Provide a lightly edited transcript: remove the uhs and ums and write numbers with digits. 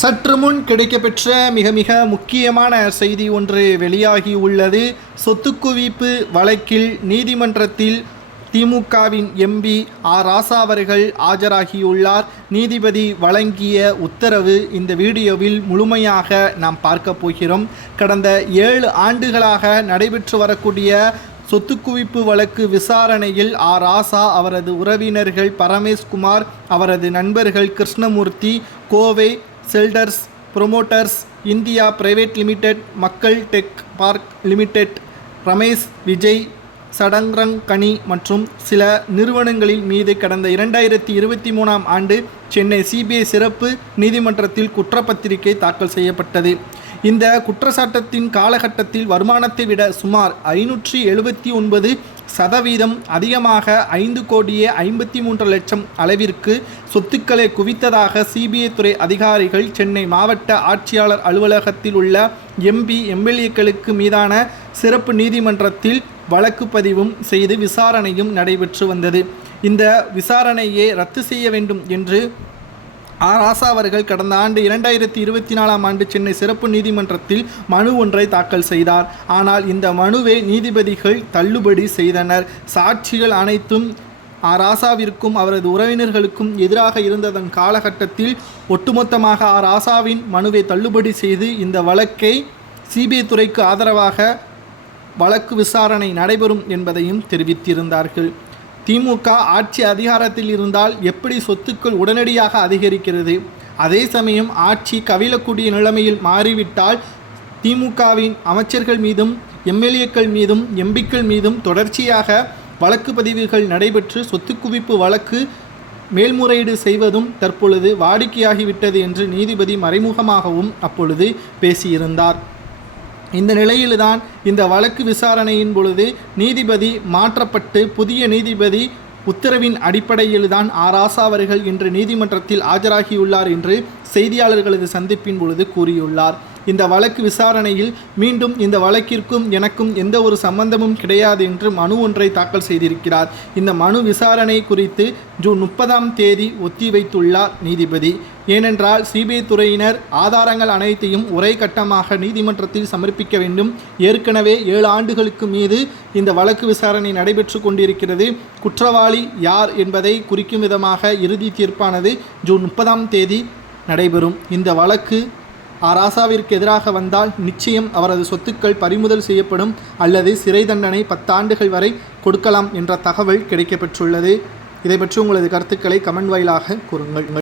சற்று முன் கிடைக்கப்பெற்ற மிக முக்கியமான செய்தி ஒன்று வெளியாகி உள்ளது. சொத்து குவிப்பு வழக்கில் நீதிமன்றத்தில் திமுகவின் எம்பி ஆர் ராசா அவர்கள் ஆஜராகியுள்ளார். நீதிபதி வழங்கிய உத்தரவு இந்த வீடியோவில் முழுமையாக நாம் பார்க்க போகிறோம். கடந்த 7 ஆண்டுகளாக நடைபெற்று வரக்கூடிய சொத்து குவிப்பு வழக்கு விசாரணையில் ஆர் ராசா, அவரது உறவினர்கள் பரமேஸ்குமார், அவரது நண்பர்கள் Krishnamoorthy, Kovai shelters promoters India private limited, மக்கள் tech park limited, Ramesh Vijay சடங்ரங்கனி மற்றும் சில நிறுவனங்களின் மீது கடந்த 2023ஆம் ஆண்டு சென்னை சிபிஐ சிறப்பு நீதிமன்றத்தில் குற்றப்பத்திரிகை தாக்கல் செய்யப்பட்டது. இந்த குற்றச்சாட்டத்தின் காலகட்டத்தில் வருமானத்தை விட சுமார் 579% அதிகமாக 5,53,00,000 அளவிற்கு சொத்துக்களை குவித்ததாக சிபிஐ துறை அதிகாரிகள் சென்னை மாவட்ட ஆட்சியாளர் அலுவலகத்தில் உள்ள எம்எல்ஏக்களுக்கு மீதான சிறப்பு நீதிமன்றத்தில் வழக்கு பதிவும் செய்து விசாரணையும் நடைபெற்று வந்தது. இந்த விசாரணையை ரத்து செய்ய வேண்டும் என்று ஆர் ராசா அவர்கள் கடந்த ஆண்டு 2024ஆம் ஆண்டு சென்னை சிறப்பு நீதிமன்றத்தில் மனு ஒன்றை தாக்கல் செய்தார். ஆனால் இந்த மனுவை நீதிபதிகள் தள்ளுபடி செய்தனர். சாட்சிகள் அனைத்தும் ஆர் ராசாவிற்கும் அவரது உறவினர்களுக்கும் எதிராக இருந்ததன் காலகட்டத்தில் ஒட்டுமொத்தமாக ஆர் ராசாவின் மனுவை தள்ளுபடி செய்து இந்த வழக்கை சிபிஐ துறைக்கு ஆதரவாக வழக்கு விசாரணை நடைபெறும் என்பதையும் தெரிவித்திருந்தார்கள். திமுக ஆட்சி அதிகாரத்தில் இருந்தால் எப்படி சொத்துக்கள் உடனடியாக அதிகரிக்கிறது? அதே சமயம் ஆட்சி கவிழக்கூடிய நிலைமையில் மாறிவிட்டால் திமுகவின் அமைச்சர்கள் மீதும் எம்எல்ஏக்கள் மீதும் எம்பிக்கள் மீதும் தொடர்ச்சியாக வழக்கு பதிவுகள் நடைபெற்று சொத்து குவிப்பு வழக்கு மேல்முறையீடு செய்வதும் தற்பொழுது வாடிக்கையாகிவிட்டது என்று நீதிபதி மறைமுகமாகவும் அப்பொழுது பேசியிருந்தார். இந்த நிலையில்தான் இந்த வழக்கு விசாரணையின் பொழுது நீதிபதி மாற்றப்பட்டு புதிய நீதிபதி உத்தரவின் அடிப்படையில்தான் ஆர் ராசா அவர்கள் இன்று நீதிமன்றத்தில் ஆஜராகியுள்ளார் என்று செய்தியாளர்களது சந்திப்பின் பொழுது கூறியுள்ளார். இந்த வழக்கு விசாரணையில் மீண்டும் இந்த வழக்கிற்கும் எனக்கும் எந்த ஒரு சம்பந்தமும் கிடையாது என்று மனு ஒன்றை தாக்கல் செய்திருக்கிறார். இந்த மனு விசாரணை குறித்து ஜூன் 30ஆம் தேதி ஒத்திவைத்துள்ளார் நீதிபதி. ஏனென்றால் சிபிஐ துறையினர் ஆதாரங்கள் அனைத்தையும் ஒரே கட்டமாக நீதிமன்றத்தில் சமர்ப்பிக்க வேண்டும். ஏற்கனவே 7 ஆண்டுகளுக்கு மீது இந்த வழக்கு விசாரணை நடைபெற்று கொண்டிருக்கிறது. குற்றவாளி யார் என்பதை குறிக்கும் விதமாக இறுதி தீர்ப்பானது ஜூன் 30ஆம் தேதி நடைபெறும். இந்த வழக்கு ஆர் ராசாவிற்கு எதிராக வந்தால் நிச்சயம் அவரது சொத்துக்கள் பறிமுதல் செய்யப்படும் அல்லது சிறை தண்டனை 10 ஆண்டுகள் வரை கொடுக்கலாம் என்ற தகவல் கிடைக்கப்பெற்றுள்ளது. இதை பற்றி உங்களது கருத்துக்களை கமெண்ட் வாயிலாக கூறுங்கள்.